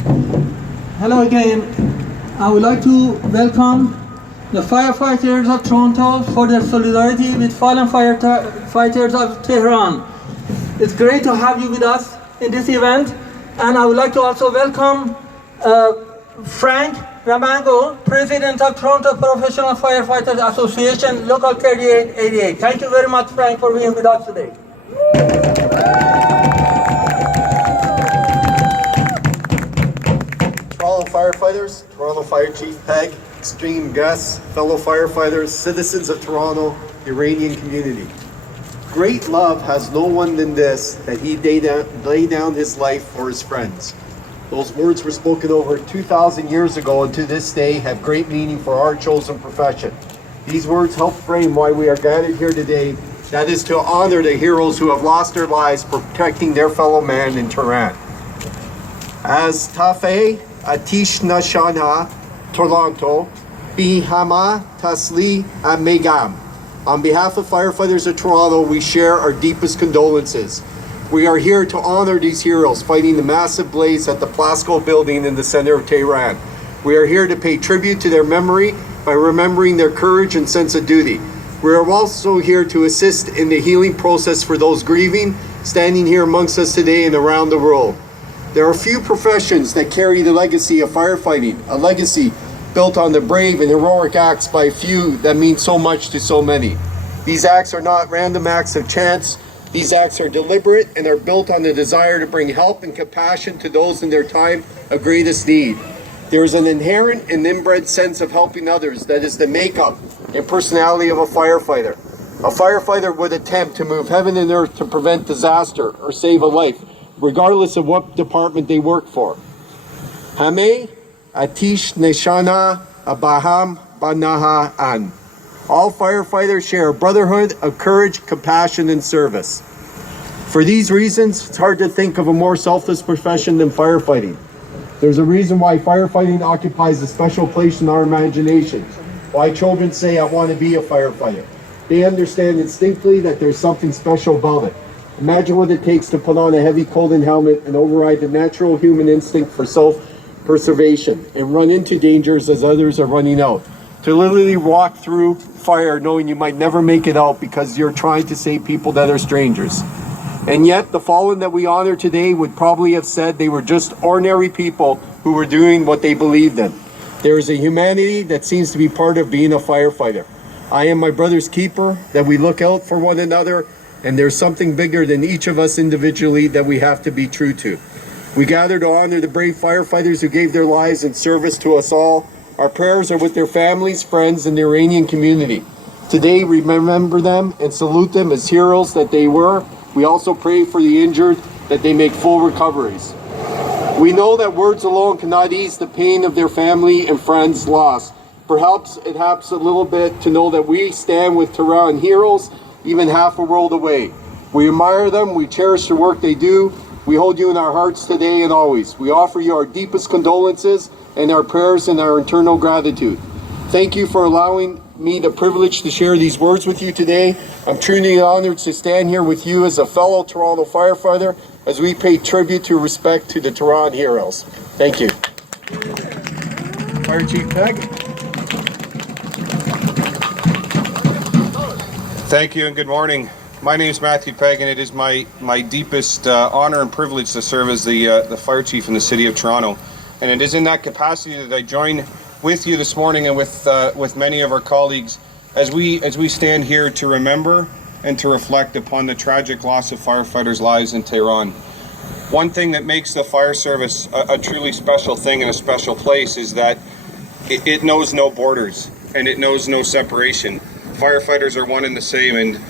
Hello again. I would like to welcome the firefighters of Toronto for their solidarity with fallen firefighters of Tehran. It's great to have you with us in this event, and I would like to also welcome Frank Ramango, President of Toronto Professional Firefighters Association, Local 3888. Thank you very much, Frank, for being with us today. Toronto firefighters, Toronto Fire Chief Peg, extreme guests, fellow firefighters, citizens of Toronto, Iranian community. Great love has no one than this, that he lay down his life for his friends. Those words were spoken over 2,000 years ago and to this day have great meaning for our chosen profession. These words help frame why we are gathered here today, that is to honor the heroes who have lost their lives protecting their fellow man in Tehran. As Tafe Atish Nashana Toronto, Bihama Tasli Megam. On behalf of firefighters of Toronto, we share our deepest condolences. We are here to honor these heroes fighting the massive blaze at the Plasco building in the center of Tehran. We are here to pay tribute to their memory by remembering their courage and sense of duty. We are also here to assist in the healing process for those grieving, standing here amongst us today and around the world. There are few professions that carry the legacy of firefighting, a legacy built on the brave and heroic acts by a few that mean so much to so many. These acts are not random acts of chance. These acts are deliberate and are built on the desire to bring help and compassion to those in their time of greatest need. There is an inherent and inbred sense of helping others that is the makeup and personality of a firefighter. A firefighter would attempt to move heaven and earth to prevent disaster or save a life, regardless of what department they work for. Hame Atish Neshana Abaham Banaha An. All firefighters share a brotherhood of courage, compassion, and service. For these reasons, it's hard to think of a more selfless profession than firefighting. There's a reason why firefighting occupies a special place in our imagination. Why children say, I want to be a firefighter. They understand instinctively that there's something special about it. Imagine what it takes to put on a heavy coat and helmet and override the natural human instinct for self-preservation and run into dangers as others are running out. To literally walk through fire knowing you might never make it out because you're trying to save people that are strangers. And yet the fallen that we honor today would probably have said they were just ordinary people who were doing what they believed in. There is a humanity that seems to be part of being a firefighter. I am my brother's keeper, that we look out for one another, and there's something bigger than each of us individually that we have to be true to. We gather to honor the brave firefighters who gave their lives in service to us all. Our prayers are with their families, friends, and the Iranian community. Today, we remember them and salute them as heroes that they were. We also pray for the injured that they make full recoveries. We know that words alone cannot ease the pain of their family and friends' loss. Perhaps it helps a little bit to know that we stand with Tehran heroes even half a world away. We admire them, we cherish the work they do. We hold you in our hearts today and always. We offer you our deepest condolences and our prayers and our eternal gratitude. Thank you for allowing me the privilege to share these words with you today. I'm truly honored to stand here with you as a fellow Toronto firefighter as we pay tribute to respect to the Tehran heroes. Thank you. Fire Chief Peg. Thank you and good morning. My name is Matthew Peg, and it is my deepest honor and privilege to serve as the fire chief in the city of Toronto. And it is in that capacity that I join with you this morning and with many of our colleagues as we stand here to remember and to reflect upon the tragic loss of firefighters' lives in Tehran. One thing that makes the fire service a truly special thing and a special place is that it knows no borders and it knows no separation. Firefighters are one and the same, and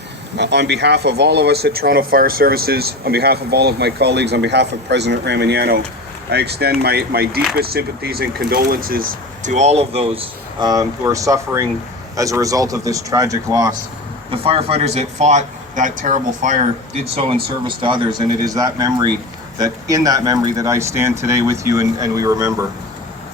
on behalf of all of us at Toronto Fire Services, on behalf of all of my colleagues, on behalf of President Ramanano, I extend my deepest sympathies and condolences to all of those who are suffering as a result of this tragic loss. The firefighters that fought that terrible fire did so in service to others, and it is that memory that I stand today with you and we remember.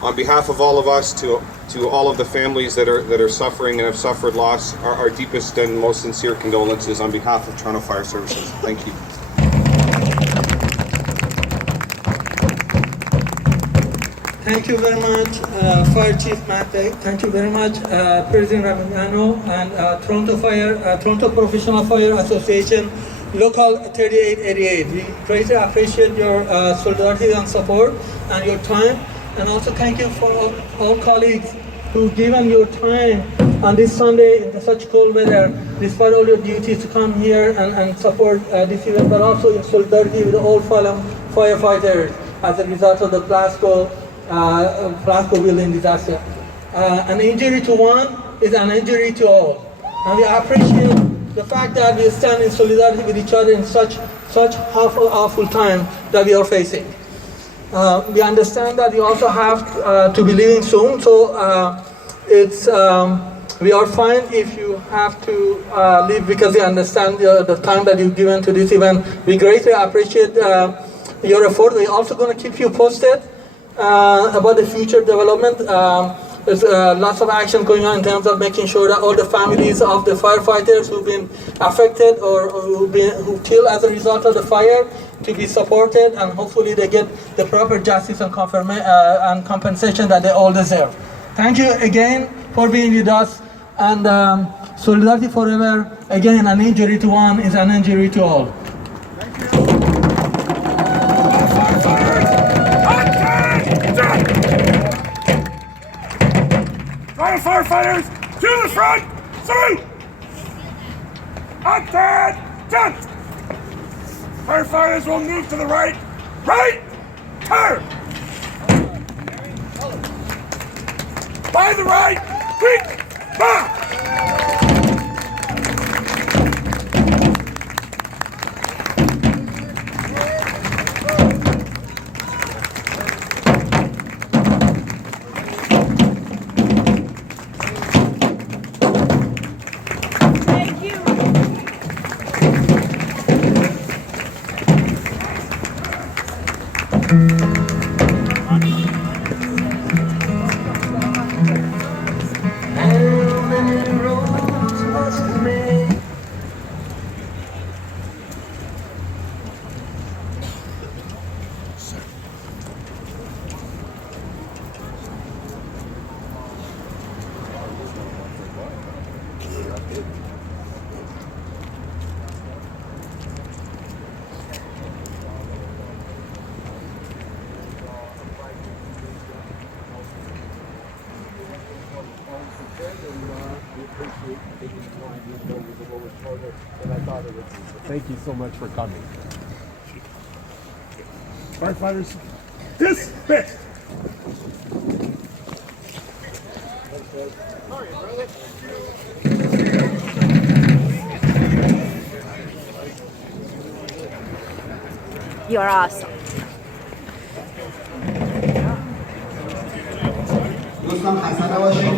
On behalf of all of us, to all of the families that are suffering and have suffered loss, our deepest and most sincere condolences on behalf of Toronto Fire Services. Thank you. Thank you very much, Fire Chief Matt. Thank you very much, President Ramirano and Toronto Professional Fire Association, Local 3888. We greatly appreciate your solidarity and support and your time. And also thank you for all colleagues who've given your time on this Sunday in such cold weather, despite all your duties, to come here and support this event, but also in solidarity with all fallen firefighters as a result of the Plasco building disaster. An injury to one is an injury to all. And we appreciate the fact that we stand in solidarity with each other in such awful time that we are facing. We understand that you also have to be leaving soon, so we are fine if you have to leave because we understand the time that you've given to this event. We greatly appreciate your effort. We're also going to keep you posted about the future development. There's lots of action going on in terms of making sure that all the families of the firefighters who've been affected or who killed as a result of the fire to be supported, and hopefully they get the proper justice and compensation that they all deserve. Thank you again for being with us, and solidarity forever. Again, an injury to one is an injury to all. Firefighters to the front! Salute! Attention! Firefighters will move to the right. Right! Turn! By the right! Quick! Back! Thank you so much for coming. Firefighters, dismissed! You're awesome. دوستان خسته نباشید.